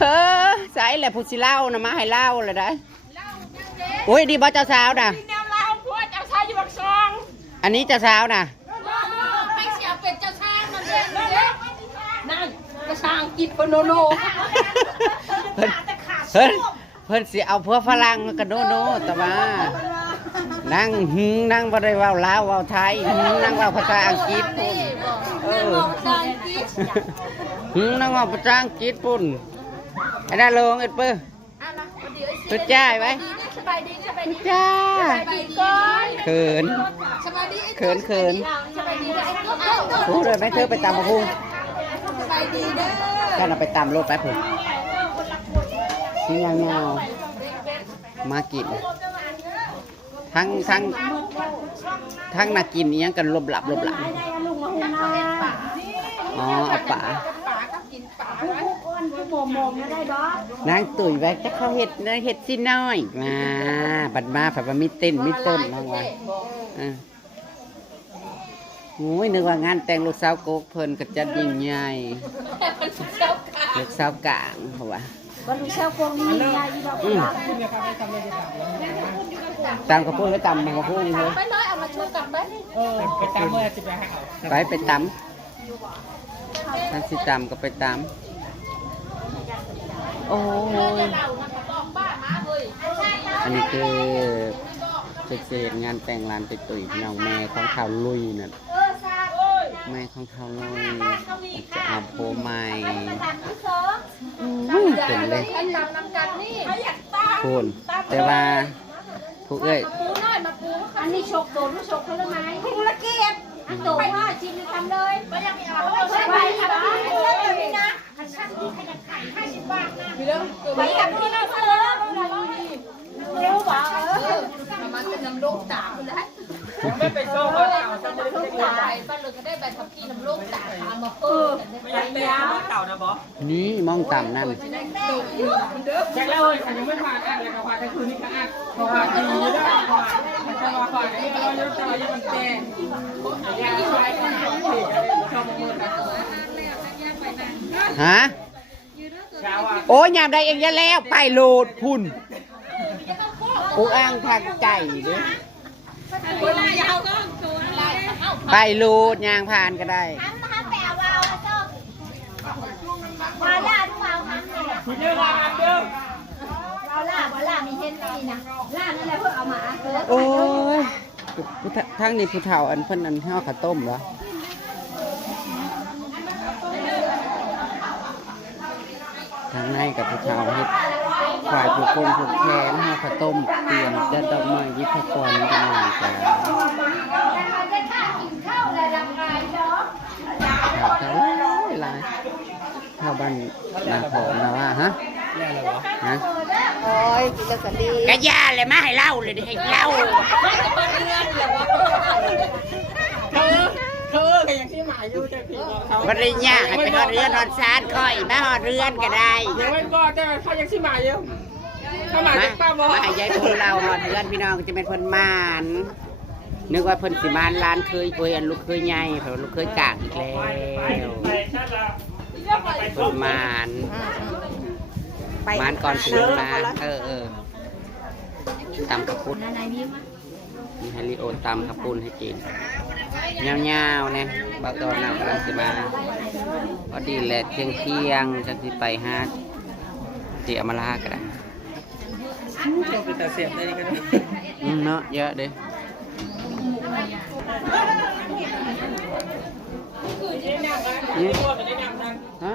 เฮ้อใส่แหละผู้สิเล่านะมาให้เล่าเลยได้โอ้ยดีบ่เจ้าสาวนะอันนี้เจ้าสาวนะไม่เสียเป็ดเจ้าช้างมันเด้นั่นกระช้างกินปนโนเพิ่นสิเอาพวกฝรั่งกระโนโนแต่ว่านั่งบ่ได้เว้าลาวเว้าไทยนั่งเว้าภาษาอังกฤษพุ่นนั่งเว้าภาษาอังกฤษพุ่นไอ้น่าลงเอ็ดเปิ้ลตุ๊ดจ้าไว้ตุ๊ดจ้าเขินพูดเลยไหมเธอไปตามมาพูดก็เราไปตามรถไปผมนี่เงามากินทั้งนักกินนี้ยังกันลบหลับอ๋อเอาป่านางตุ๋ยไว้จะเขาเห็ดนะเห็ดสิน้อยมาบัดมาผัดบะมีเต้นมีต้นน้องวะโอ้ยนึกว่างานแต่งลูกสาวโกกเพิ่นก็จะยิ่งใหญ่ลูกสาวกลางเพราะว่าลูกสาวโกกนี่ใหญ่ตามกระพุ้งแล้วตำกระพุ้งเลยไปเลยเอามาช่วยกันไปไปตามเมื่อจะไปหาไปตำท่านสิตำก็ไปตำโอ้ยอันนี้คือเศษงานแต่งร้านไปตุ๋ยน้องแม่ของข่าวลุยนั่นแม่ของข่าวลุยจะเอาโพใหม่เป็นเลยคุณแต่ว่าผู้เอ้ยอันนี้ฉกโดนฉกเขาเลยไหมผู้ละเกียบอันโดนว่าจิ้มทำเลยไม่ยังไม่เอาไปทำนี่นะขันช่างที่ขยันไข่50 บาทนะไปกับพี่นะเธอเร็วบ่มันเป็นน้ำโลกตาเลยไม่ไปโซ่เขาเก่าจะไม่ได้ตายบ้านเลยก็ได้ใบขับขี่น้ำโลกตาทำมาเพิ่มไม่ยังเตะเก่านะบอสนี่มองต่ำนั่นแจ็คแล้วฉันยังไม่ผ่านอ่านเลยกับผ่านแต่คืนนี้ก็อ่านพอผ่านดีได้ผ่านมันจะมาผ่านนี่เราจะมันแก่ยาใช้คนสองทีชอบมือฮะโอ้ยยามใดเองจะแล้วไปโหลดพุ่นกูอ้างทางใจด้วยไปโหลดยางผ่านก็ได้ว่าล่าทุกวันครั้งเลยคุณเยอะมากเดิมว่าล่ามีเห็นนี่นะล่านี่แหละเพื่อเอามาโอ้ยทั้งนี้ผู้เฒ่าอันเพิ่นอันห่อข้าวต้มเหรอทางในกับผู้เฒ่าเฮ็ดฝ่ายผู้คนผู้แขนห่อข้าวต้มเตรียมจะดอกไม้ยิบกรกันหน่อยกันหลายชาวบ้านนาโขนะว่าฮะโอ้ยกินแล้วก็ดีกะยาเลยมาให้เล่าเลยให้เล่าเธอก็ยังที่หมายอยู่แต่ผีเขาบริญญาให้ไปหอดเรือนหอดซานค่อยมาหอดเรือนก็ได้ยังไม่ก็แต่เขายังที่หมายอยู่เขาหมายถึงป้าบอมาให้ยายพลเราหอดเรือนพี่น้องจะเป็นเพิ่นมานนึกว่าเพิ่นสิมานร้านเคยอันลูกเคยใหญ่เพราะลูกเคยกางอีกแล้วเพิ่นมานก่อนถึงมาตำกระปุ้นมีให้ลิโอตำกระปุ้นให้กินเงาๆเนี่ยบางตอนน้ำกำลังสิมาพอดีแหละเที่ยงจะสิไปหาเตี๋ยมาลากันเป็นตาเสียบได้ก็ได้เนาะเยอะเด้ฮะ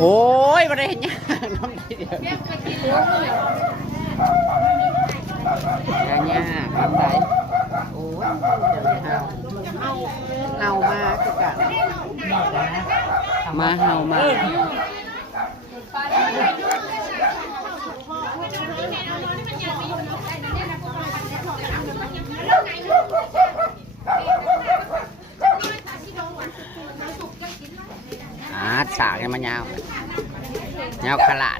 โอ้ยมาได้เห็นยังน้องทีเดียวเนี่ยทำได้โอ้ยเห่ามาคือกันมาเห่ามาสากให้มันยาวขลาด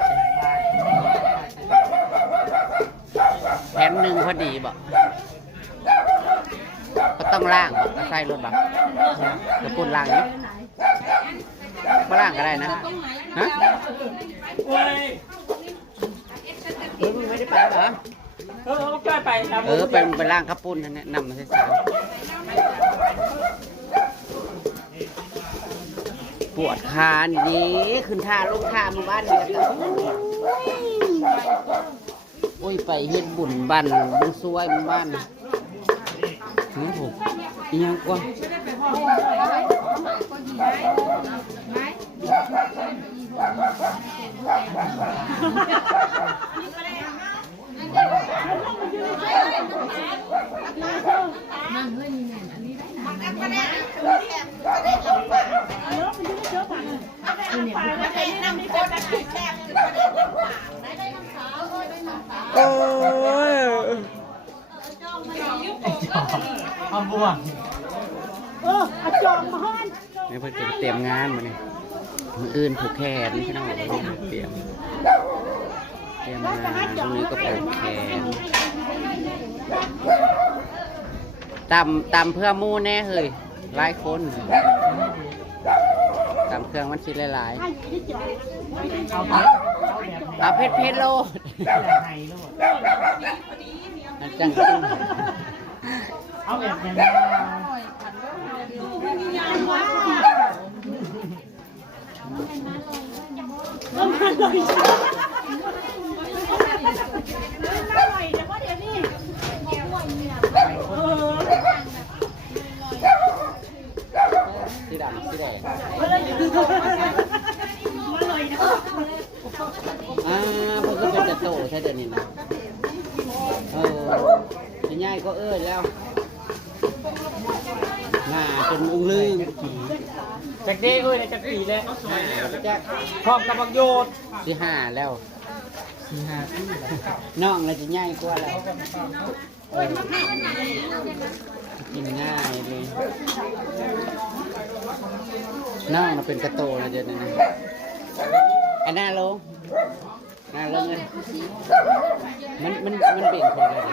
แผ่นหนึ่งพอดีบ่พอต ต้องล่างเอาใส่รถบ่กระปุนล่างนี้บ่ล่างก็ได้นะฮะ โอ้ย มึงไม่ได้ไปเหรอ ก็ไปครับ ไปล่างกระปุนนั่นแหละนำมาใส่สาวปวดขานี่ขึ้นท่าลงท่าหมู่บ้านเนี่ยโอ้ยไปเฮ็ดบุญบ้านบุญซวยหมู่บ้านนี่ถูกอีหยังกว่าโอ้ย เอาบัว นี่เพิ่งจะเตรียมงานมาเนี่ยมืออื่นผูกแขนพี่น้องเตรียมงานตรงนี้ก็ผูกแขนตำเพื่อมู่แน่เฮ้ยหลายคนตำเครื่องมันชิ้นหลายๆเอาเพชรโลดมันจัง เอาแบบยังไง สีดำสีแดงเพิ่งก็เป็นจะโตใช่เดี๋ยวนี้นะจะง่ายก็แล้วหน้าจนอุ้งลืม จากเด้จากปีแล้วพร้อมกับบักโยด ที่ห้าแล้ว 4-5 ปีแล้ว น้องเราจะง่ายกว่าแล้วกินง่ายเลยน้องเราเป็นกระโตแล้วเดี๋ยวนี้นะอันหน้าลงเลยมันเบ่งคนอะไร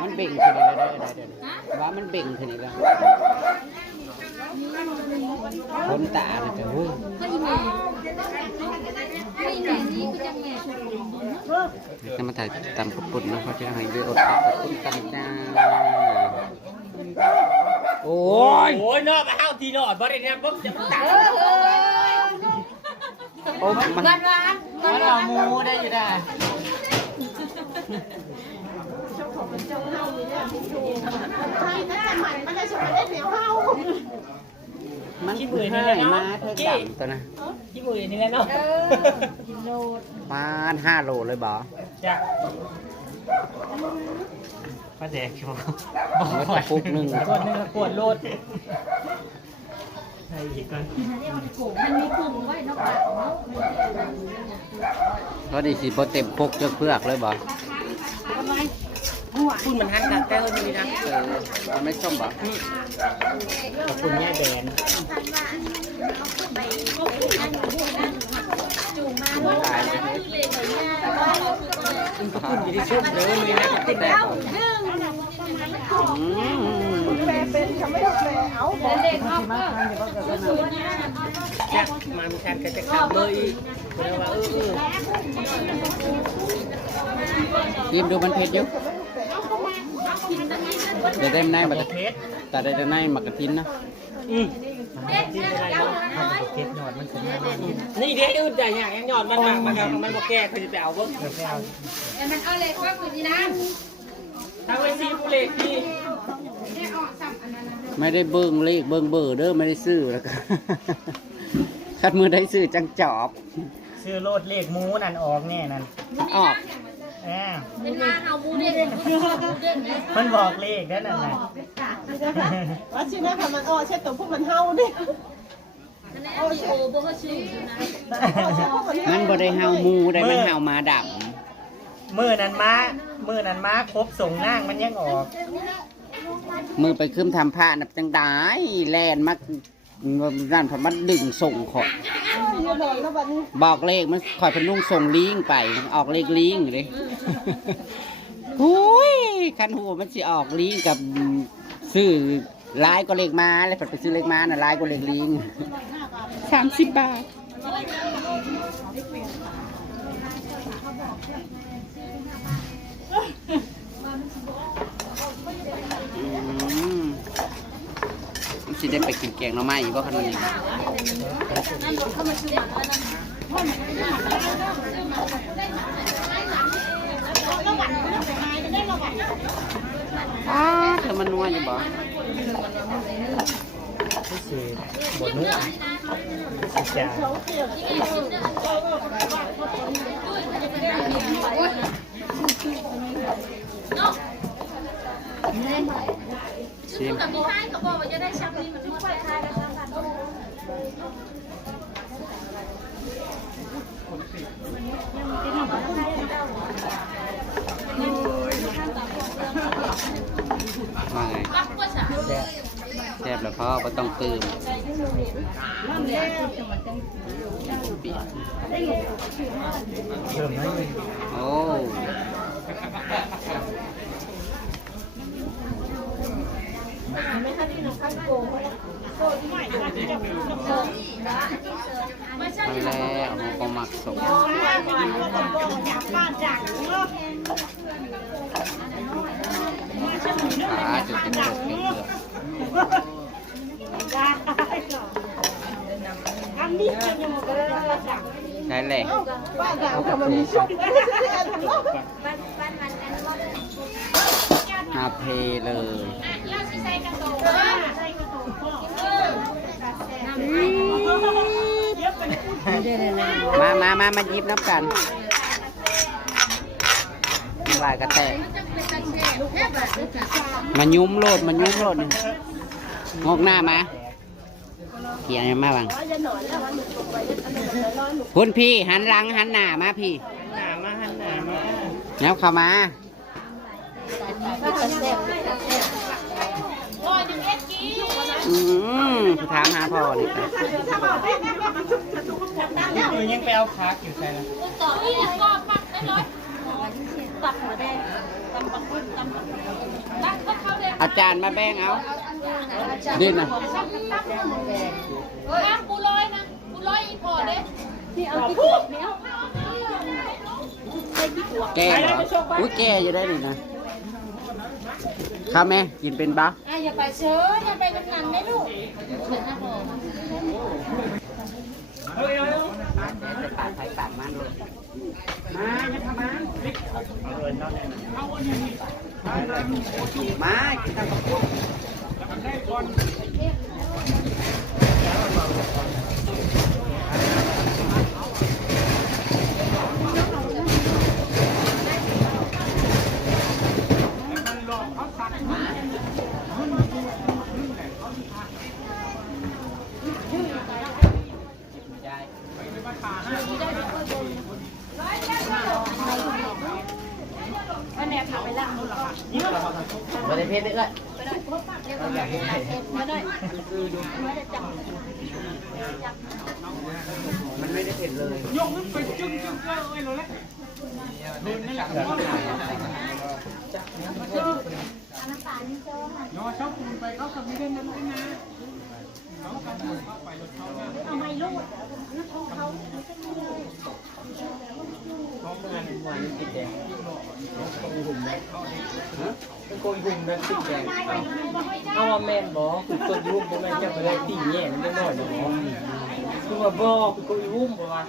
มันเบ่งคนอะไรได้ว่ามันเบ่งคนนี้แล้วคนตาเนี่ยแต่หูจะมาถ่ายตำกระปุกนะเขาจะให้ด้วยอดกระปุกกันจ้าโอ้ย โอ้ยนอกมาห้าวทีนอดบ่ได้เนี่ยปุ๊บจะตัด โอ้มันเอาหมูได้อยู่ได้มันขี้มือนี่แหละมาเธอจับตัวนะ ขี้มือนี่แหละเนาะ มา5 โลเลยบ่ จ้ะป้าแดกชัวร์ กระปุกหนึ่ง ขวดหนึ่งขวดโลดใช่อีกก่อน ก็ดีสิพอเต็มปกเพือกเลยบ่ คุณมันหันกันแต่คนนี้นะ มันไม่ส้มบ่ ขอบคุณแม่แดน มันหลายเลย คุณอยู่ที่ชุบเลยมีนะติดแม่ จักมามีการกระจายเลยคนละว่ายิ้มดูมันเผ็ดอยู่เดี๋ยวได้ในบัตร เพชร แต่ได้ในหมักกระทินนะ ที่อะไรเนาะเพชรหยอดมันสวยนี่เด็กอื่นใจอย่างหยอดมันหนักมันบอกแก่เขาจะไปเอาก็ไปเอา แต่มันเอาเลยว่าคือดีนะ ทางเวทีผู้เล็กที่ ได้ออกสั่งอันนั้น ไม่ได้เบิ่งเลขเบิ่งเบอร์เด้อไม่ได้ซื้อแล้วก็ คัดมือได้ซื้อจังจอบ ซื้อโลดเลขมูนั่นออกแน่นั่น ออก เป็นมาเอาบูเด้ง มันบอกเลขนั่นน่ะ ว่าชื่อนะคะมันอ้อเช็ดตัวพวกมันเฮาดิ โอ้โหบ่ก็ชื่อนะ มันบ่ได้เฮาหมูได้มันเฮามาดับ มือนั้นม้าครบส่งนั่งมันยังออก มือไปขึ้นทำผ้านับจังได้แลนมักนั่นพอมันดึงส่งขอบอกเลขมันคอยเป็นนุ่งส่งลิงไปออกเลขลิงเลย หุยคันหูมันสิออกลิงกับซื้อลายก็เล็กมาเลยไปซื้อเล็กมาน่ะลายก็เล็กลิง30 บาทมันสิได้ไปกินแกงหน่อไม้อีกบ่คันนี้เธอมันนัวอยู่บ่ คือบนนู้นสิจ้า ชิมว่าไงแซ่บแล้วพ่อก็ต้องตื่มเริ่มไหม โอ้ไปแล้วก็หมักสมขาจุดเป็นจุดเป็นเปลือกใช่เลยเพเลยมายิบน้ำกันลายกระแตกมายุ้มโลดงอกหน้ามาเขียนมาบ้างคุณพี่หันหลังหันหน้ามาพี่แล้วเข้ามาถามหาพ่อนี่ยังไปเอาคักอยู่ใช่ไหม อาจารย์มาแบ่งเอาดินนะปูร้อยอีพอเด้ที่เอาที่ขวดเนี้ย แก่เหรออุ้ยแก่อยู่ได้ดินะข้าแม่กินเป็นบ้าอย่าไปเชื้ออย่าไปกันนั่นได้ลูกปาดไผ่ปาดมันเลยมาจะทำมากินตะกุกไม่ได้เพชรเลยมันไม่ได้เผ็ดเลยยกขึ้นไปจึ้งเลยเลยย้อนชอบคุณไปเขาขับไม่ได้นั่นเลยนะเอาไม่ลูกเขา ท้องงานวันติดแดงเป็นโกยหุ่มนั่นติดแดงเอาแมนบอกคือตัวยุ่มบ่แม่นจะไปได้ตีแย่นั่นน้อยๆบอกคือว่าบอกคือโกยหุ่มบ่ว่า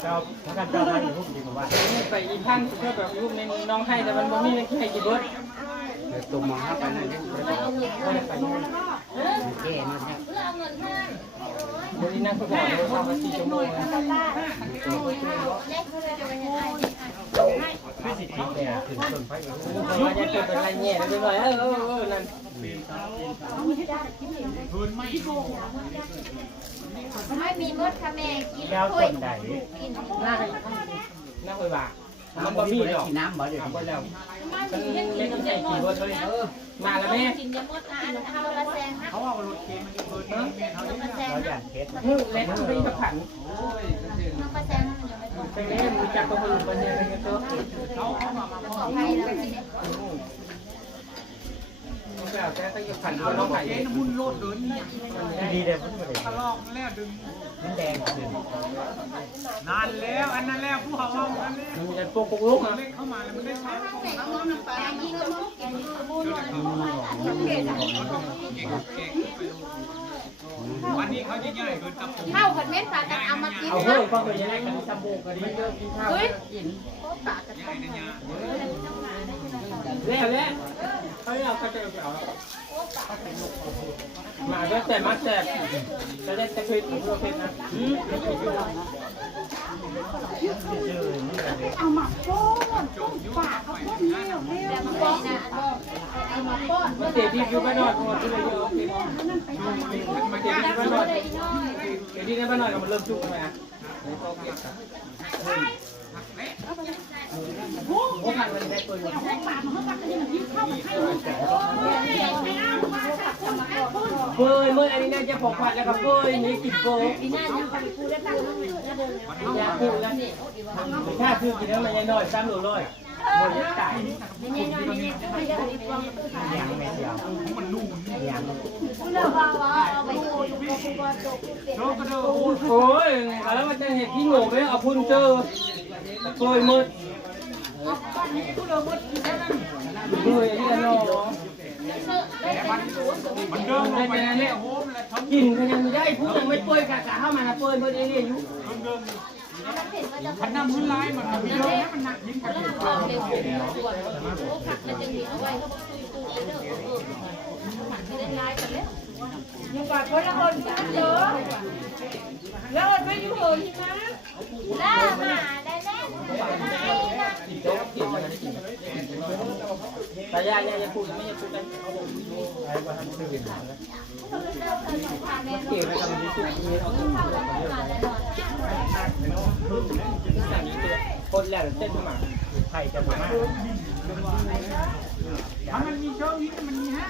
เจ้าถ้ากันเจ้าให้หุ่มดีกว่าไปอีพันคือแบบหุ่มในน้องให้แต่มันบ่มีให้กี่เบิดตุ่มมองเข้าไปนั่นแก่นั่นเนี่ยวันนี้นั่งคุยกันเราทำมา4 ชั่วโมงแล้วไม่สิทิพย์เนี่ยถึงต้นไฟว่าจะเกิดเป็นอะไรแง่ได้ด้วยนั่นไม่มีมดค่ะแม่กิน แล้วต้นใดน่าคุยบ่า มันบ่มีหรอก น้ำบ่เดี๋ยว บ่แล้วมันเล่นใส่กี่บ่เลยมาแล้วแม่ กินยาหมดอันเอาละแซงนะ เขาเอารถเค็มมันเบิร์ดแม่เขาเนี่ย ละแซง เราอ นะ ย่างเพชร เล่นไปกับขัน น้องละแซงมันยังไม่พอ ไปเล่นรู้จักตัวคนเป็นยังไงกันตัว เขาเอามา ขอให้แล้วทีนี้ แล้วแต่ต้องขันต้องไผ่ เค็มหุ่นโลดเดินเนี่ย ดีเลยมันไม่ได้ ตลอกแล้วดึง มันแดงขึ้น นานแล้วอันนั้นแล้วผู้เขาเอาอันนี้ มันจะตัวกุกลุกอ่ะ เล็กเข้ามาแล้วมันได้ใช้ ยิงกระมุกกินกระมุน วันนี้เขาจะย่อยเกินกับผม ข้าวผัดเม็ดปลากันเอามากิน เอาเฮ้ยฟังเลยยังไงกันจมูกกันมันเยอะกินข้าวกิน ปลากัน ย่อยนั่นยา แล้วเขาเอาก็จะเอามาก็แต่มาแต่จะได้แต่คือตัวเป็นนะ เอามาป้อนปลาเขาป้อนแล้วแต่มาป้อนนะเอามาป้อน มาเตะที่อยู่บ้านนอกตัวที่เลยเยอะมาเตะที่บ้านนอกเตะที่ในบ้านนอกมันเริ่มจุกแล้วนะโอ้ผัดมันได้ตัวเบยเมื่ออันนี้น่าจะผกผัดแล้วกับเบยนี่กินโบ ปีหน้ายังไปพูดได้ตังค์แล้วเดิน ยาคูแล้วถ้าคือกินแล้วมันยังน้อยซ้ำหนูน้อยโบยตาย นี่น้อยนี่ไม่ได้ดีกว่า ยังไม่เดียวยัง เลิกว่าเอาไปดูดูว่าตกเปลี่ยน โลกระโดด โอ้ยแล้วมันจะเห็นที่โง่ไปเอาพุ่นเจอโบยมืดเบยอันนี้น้อง มันเดินลงไปแล้วโฮมแล้วทำ กินกันยังได้พูดยังไม่เปื่อยกะเข้ามานะเปื่อยเมื่อเรียนอยู่ เดินพันน้ำพื้นลายมันทำเยอะแล้วมันหนักยิ่งกัน บอกเร็วส่วนโอ้ผักมันจะมีเอาไว้เขาบอกคุยตู้เด้อผักไม่ได้ลายกันแล้วยังก่อนคนละคนเยอะแล้วไม่อยู่เลยใช่ไหมล่ามาได้แล้ว แต่ยาอย่าพูดไม่อย่าพูดกันเกี่ยวกับมันที่สุดนี้เราคนแล้วเต้นมา ไข่จะมา ถ้ามันมีเชื้อวิมันมีฮะ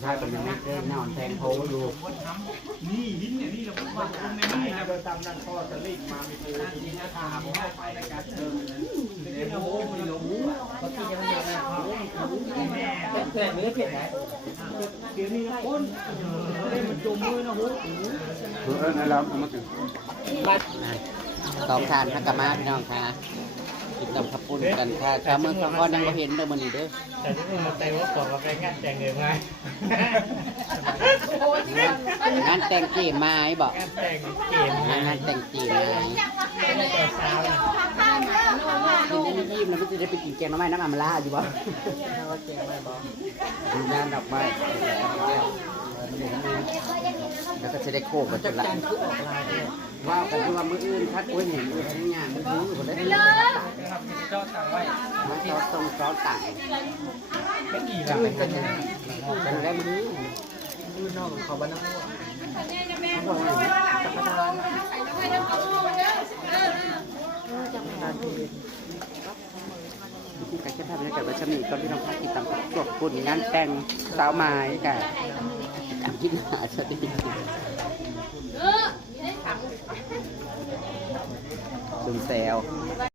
ใช่เป็นยังไงนอนแทงโพอยู่ นี่หินเนี่ยนี่เราบอกว่าตรงในนี่นะ โดยตามนั่นพ่อจะรีบมาไม่ถูก เผ็ดเนื้อเผ็ดไหน เดี๋ยวนี้นะคนเล่นมันจมมือนะโห นั่นแล้วมาถึงสองทานพักกะมาพี่น้องค่ะกินตำข้าวปุ้นกันค่ะชาวเมืองสองคนยังไม่เห็นเด้อมันนี่เด้อ แต่ที่นี่มาเตะว่าของเราไปงานแต่งเงินไง งานแต่งจีไม้บอก งานแต่งเกม งานแต่งจีไม้ แต่เช้า กินได้ยิ้มแล้วก็จะได้ไปกินแกงน้ำไม้น้ำมันลาอยู่บ่งานดอกไม้แล้วก็จะได้โคกกันจนละว้าวกันว่ามืออื่นคัดโอ้ยเห็นอยู่ทั้งงานมืออื่นคนได้เลย เจ้าสั่งไว้ มาซอสต้มซอสต่าง เป็นอีก กันเลยกันได้มือ น้องเขาบ้านน้ำ ที่การแค่ทำให้กับวัชมีก็พี่น้องพักติดตามกดปุ่นงานแต่งสาวไม้กันตามที่หาสวัสดีดุมแซว